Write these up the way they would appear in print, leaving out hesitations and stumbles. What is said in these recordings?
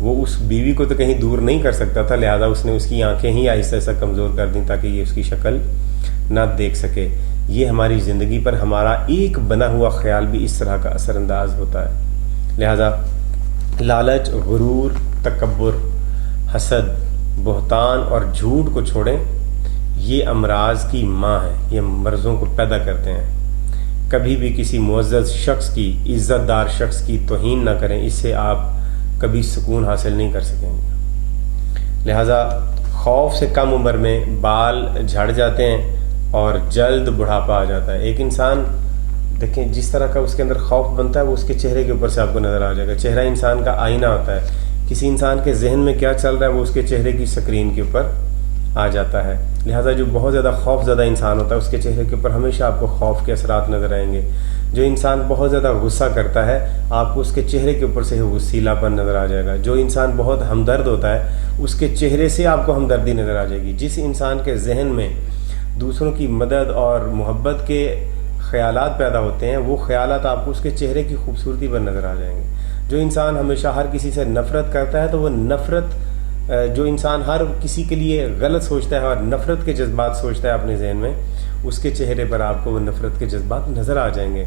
وہ اس بیوی کو تو کہیں دور نہیں کر سکتا تھا، لہذا اس نے اس کی آنکھیں ہی آہستہ آہستہ کمزور کر دیں تاکہ یہ اس کی شکل نہ دیکھ سکے۔ یہ ہماری زندگی پر ہمارا ایک بنا ہوا خیال بھی اس طرح کا اثر انداز ہوتا ہے۔ لہذا لالچ، غرور، تکبر، حسد، بہتان اور جھوٹ کو چھوڑیں، یہ امراض کی ماں ہے، یہ مرضوں کو پیدا کرتے ہیں۔ کبھی بھی کسی معزز شخص کی، عزت دار شخص کی توہین نہ کریں، اس سے آپ کبھی سکون حاصل نہیں کر سکیں گے۔ لہذا خوف سے کم عمر میں بال جھڑ جاتے ہیں اور جلد بڑھاپا آ جاتا ہے۔ ایک انسان دیکھیں جس طرح کا اس کے اندر خوف بنتا ہے وہ اس کے چہرے کے اوپر سے آپ کو نظر آ جائے گا۔ چہرہ انسان کا آئینہ ہوتا ہے، کسی انسان کے ذہن میں کیا چل رہا ہے وہ اس کے چہرے کی سکرین کے اوپر آ جاتا ہے۔ لہٰذا جو بہت زیادہ خوف زدہ انسان ہوتا ہے اس کے چہرے کے اوپر ہمیشہ آپ کو خوف کے اثرات نظر آئیں گے۔ جو انسان بہت زیادہ غصہ کرتا ہے آپ کو اس کے چہرے کے اوپر سے غصیلا پن نظر آ جائے گا۔ جو انسان بہت ہمدرد ہوتا ہے اس کے چہرے سے آپ کو ہمدردی نظر آ جائے گی۔ جس انسان کے ذہن میں دوسروں کی مدد اور محبت کے خیالات پیدا ہوتے ہیں وہ خیالات آپ کو اس کے چہرے کی خوبصورتی پر نظر آ جائیں گے۔ جو انسان ہمیشہ ہر کسی سے نفرت کرتا ہے تو وہ نفرت، جو انسان ہر کسی کے لیے غلط سوچتا ہے اور نفرت کے جذبات سوچتا ہے اپنے ذہن میں، اس کے چہرے پر آپ کو وہ نفرت کے جذبات نظر آ جائیں گے۔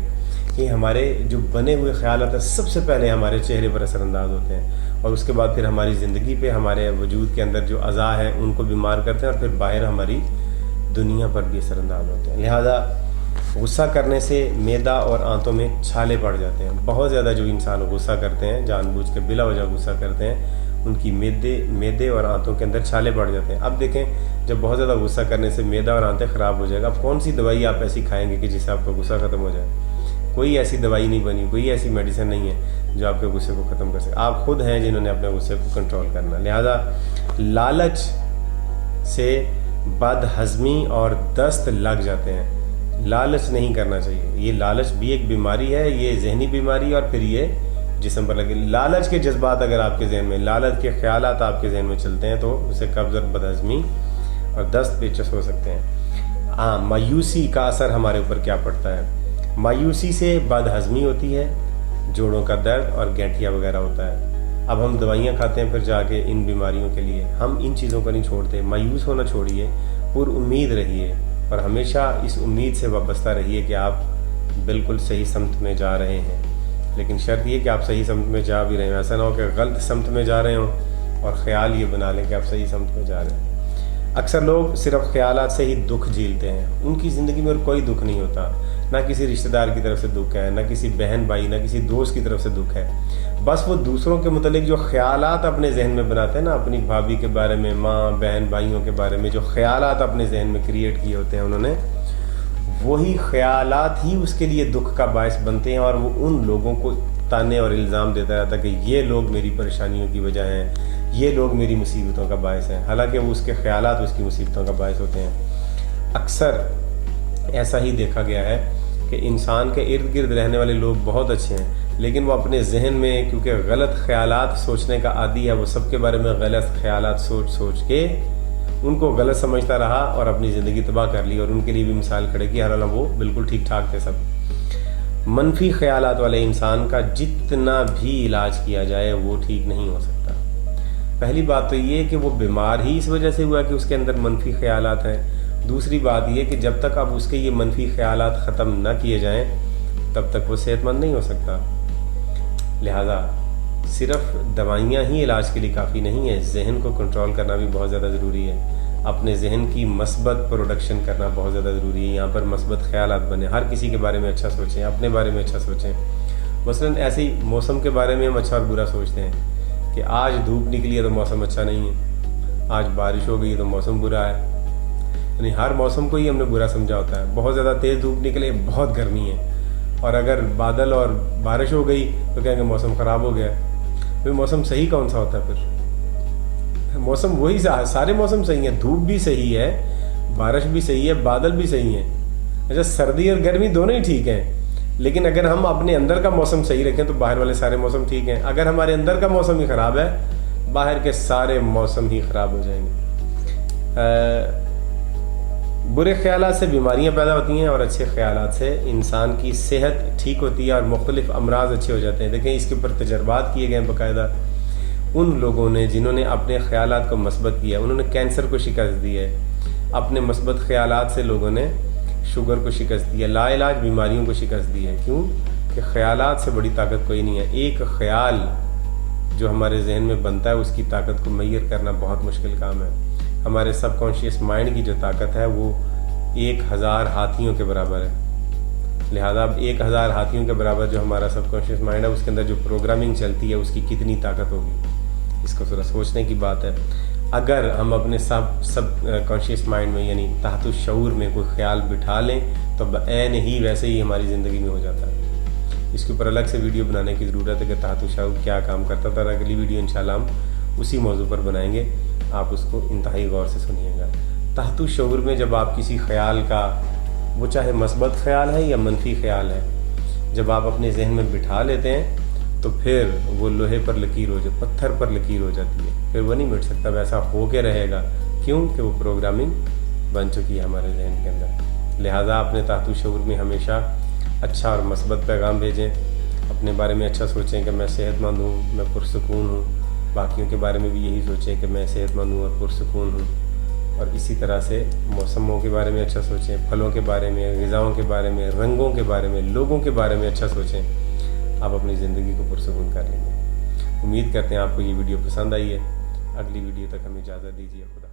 یہ ہمارے جو بنے ہوئے خیالات ہیں سب سے پہلے ہمارے چہرے پر اثر انداز ہوتے ہیں اور اس کے بعد پھر ہماری زندگی پہ، ہمارے وجود کے اندر جو اعضاء ہیں ان کو بیمار کرتے ہیں اور پھر باہر ہماری دنیا پر بھی اثر انداز ہوتے ہیں۔ لہذا غصہ کرنے سے معدہ اور آنتوں میں چھالے پڑ جاتے ہیں۔ بہت زیادہ جو انسان غصہ کرتے ہیں، جان بوجھ کے بلا وجہ غصہ کرتے ہیں، ان کی معدے اور آنتوں کے اندر چھالے پڑ جاتے ہیں۔ اب دیکھیں جب بہت زیادہ غصہ کرنے سے معدہ اور آنتیں خراب ہو جائے گا، اب کون سی دوائی آپ ایسی کھائیں گے کہ جس سے آپ کا غصہ ختم ہو جائے؟ کوئی ایسی دوائی نہیں بنی، کوئی ایسی میڈیسن نہیں ہے جو آپ کے غصے کو ختم کر سکے۔ آپ خود ہیں جنہوں نے اپنے غصے کو کنٹرول کرنا۔ لہذا لالچ سے بد ہضمی اور دست لگ جاتے ہیں۔ لالچ نہیں کرنا چاہیے۔ یہ لالچ بھی ایک بیماری ہے، یہ ذہنی بیماری ہے اور پھر یہ جسم پر لگے۔ لالچ کے جذبات اگر آپ کے ذہن میں، لالچ کے خیالات آپ کے ذہن میں چلتے ہیں تو اسے قبض اور بد ہضمی اور دست پیچس ہو سکتے ہیں۔ مایوسی کا اثر ہمارے اوپر کیا پڑتا ہے؟ مایوسی سے بد ہضمی ہوتی ہے، جوڑوں کا درد اور گینٹھیا وغیرہ ہوتا ہے۔ اب ہم دوائیاں کھاتے ہیں پھر جا کے ان بیماریوں کے لیے۔ ہم ان چیزوں کو نہیں چھوڑتے۔ مایوس ہونا چھوڑیے، پر امید رہیے اور ہمیشہ اس امید سے وابستہ رہیے کہ آپ بالکل صحیح سمت میں جا رہے ہیں۔ لیکن شرط یہ کہ آپ صحیح سمت میں جا بھی رہے ہیں، ایسا نہ ہو کہ غلط سمت میں جا رہے ہوں اور خیال یہ بنا لیں کہ آپ صحیح سمت میں جا رہے ہیں۔ اکثر لوگ صرف خیالات سے ہی دکھ جھیلتے ہیں، ان کی زندگی میں اور کوئی دکھ نہیں ہوتا۔ نہ کسی رشتہ دار کی طرف سے دکھ ہے، نہ کسی بہن بھائی، نہ کسی دوست کی طرف سے دکھ ہے۔ بس وہ دوسروں کے متعلق جو خیالات اپنے ذہن میں بناتے ہیں نا، اپنی بھابھی کے بارے میں، ماں بہن بھائیوں کے بارے میں جو خیالات اپنے ذہن میں کریٹ کیے ہوتے ہیں انہوں نے، وہی خیالات ہی اس کے لیے دکھ کا باعث بنتے ہیں اور وہ ان لوگوں کو تانے اور الزام دیتا رہتا ہے کہ یہ لوگ میری پریشانیوں کی وجہ ہیں، یہ لوگ میری مصیبتوں کا باعث ہیں، حالانکہ وہ اس کے خیالات اس کی مصیبتوں کا باعث ہوتے ہیں۔ اکثر ایسا ہی دیکھا گیا ہے کہ انسان کے ارد گرد رہنے والے لوگ بہت اچھے ہیں لیکن وہ اپنے ذہن میں کیونکہ غلط خیالات سوچنے کا عادی ہے، وہ سب کے بارے میں غلط خیالات سوچ کے ان کو غلط سمجھتا رہا اور اپنی زندگی تباہ کر لی اور ان کے لیے بھی مثال کھڑے کی، حالانکہ وہ بالکل ٹھیک ٹھاک تھے سب۔ منفی خیالات والے انسان کا جتنا بھی علاج کیا جائے وہ ٹھیک نہیں ہو سکتا۔ پہلی بات تو یہ کہ وہ بیمار ہی اس وجہ سے ہوا کہ اس کے اندر منفی خیالات ہیں۔ دوسری بات یہ کہ جب تک اب اس کے یہ منفی خیالات ختم نہ کیے جائیں تب تک وہ صحت مند نہیں ہو سکتا۔ لہذا صرف دوائیاں ہی علاج کے لیے کافی نہیں ہے، ذہن کو کنٹرول کرنا بھی بہت زیادہ ضروری ہے۔ اپنے ذہن کی مثبت پروڈکشن کرنا بہت زیادہ ضروری ہے۔ یہاں پر مثبت خیالات بنے، ہر کسی کے بارے میں اچھا سوچیں، اپنے بارے میں اچھا سوچیں۔ مثلاً ایسے ہی موسم کے بارے میں ہم اچھا اور برا سوچتے ہیں کہ آج دھوپ نکلی ہے تو موسم اچھا نہیں ہے، آج بارش ہو گئی ہے تو موسم برا ہے، یعنی ہر موسم کو ہی ہم نے برا سمجھا ہوتا ہے۔ بہت زیادہ تیز دھوپ نکلے، بہت گرمی ہے، اور اگر بادل اور بارش ہو گئی تو کہیں گے موسم خراب ہو گیا۔ پھر موسم صحیح کون سا ہوتا ہے؟ پھر موسم وہی سارے موسم صحیح ہیں، دھوپ بھی صحیح ہے، بارش بھی صحیح ہے، بادل بھی صحیح ہیں۔ اچھا سردی اور گرمی دونوں ہی ٹھیک ہیں، لیکن اگر ہم اپنے اندر کا موسم صحیح رکھیں تو باہر والے سارے موسم ٹھیک ہیں۔ اگر ہمارے اندر کا موسم ہی خراب ہے باہر کے سارے موسم ہی خراب ہو جائیں گے۔ برے خیالات سے بیماریاں پیدا ہوتی ہیں اور اچھے خیالات سے انسان کی صحت ٹھیک ہوتی ہے اور مختلف امراض اچھے ہو جاتے ہیں۔ دیکھیں اس کے اوپر تجربات کیے گئے ہیں باقاعدہ۔ ان لوگوں نے جنہوں نے اپنے خیالات کو مثبت کیا، انہوں نے کینسر کو شکست دی ہے، اپنے مثبت خیالات سے لوگوں نے شوگر کو شکست دی ہے، لا علاج بیماریوں کو شکست دی ہے۔ کیوں کہ خیالات سے بڑی طاقت کوئی نہیں ہے۔ ایک خیال جو ہمارے ذہن میں بنتا ہے اس کی طاقت کو میئر کرنا بہت مشکل کام ہے۔ ہمارے سب کانشیس مائنڈ کی جو طاقت ہے وہ 1000 ہاتھیوں کے برابر ہے۔ لہذا اب 1000 ہاتھیوں کے برابر جو ہمارا سب کانشیس مائنڈ ہے اس کے اندر جو پروگرامنگ چلتی ہے اس کی کتنی طاقت ہوگی، اس کو ذرا سوچنے کی بات ہے۔ اگر ہم اپنے سب کانشیس مائنڈ میں یعنی تحت الشعور میں کوئی خیال بٹھا لیں تو بعین ہی ویسے ہی ہماری زندگی میں ہو جاتا ہے۔ اس کے اوپر الگ سے ویڈیو بنانے کی ضرورت ہے کہ تحت الشعور کیا کام کرتا تھا، اور اگلی ویڈیو انشاءاللہ ہم اسی موضوع پر بنائیں گے، آپ اس کو انتہائی غور سے سنیے گا۔ تحت الشعور میں جب آپ کسی خیال کا، وہ چاہے مثبت خیال ہے یا منفی خیال ہے، جب آپ اپنے ذہن میں بٹھا لیتے ہیں تو پھر وہ لوہے پر لکیر ہو جاتی، پتھر پر لکیر ہو جاتی ہے، پھر وہ نہیں مٹ سکتا، ویسا ہو کے رہے گا۔ کیوں کہ وہ پروگرامنگ بن چکی ہے ہمارے ذہن کے اندر۔ لہٰذا اپنے تحت الشعور میں ہمیشہ اچھا اور مثبت پیغام بھیجیں، اپنے بارے میں اچھا سوچیں کہ میں صحت مند ہوں، میں پرسکون ہوں، باقیوں کے بارے میں بھی یہی سوچیں کہ میں صحت مند ہوں اور پرسکون ہوں، اور اسی طرح سے موسموں کے بارے میں اچھا سوچیں، پھلوں کے بارے میں، غذاؤں کے بارے میں، رنگوں کے بارے میں، لوگوں کے بارے میں اچھا سوچیں، آپ اپنی زندگی کو پرسکون کر لیں گے۔ امید کرتے ہیں آپ کو یہ ویڈیو پسند آئی ہے۔ اگلی ویڈیو تک ہمیں اجازت دیجیے۔ خدا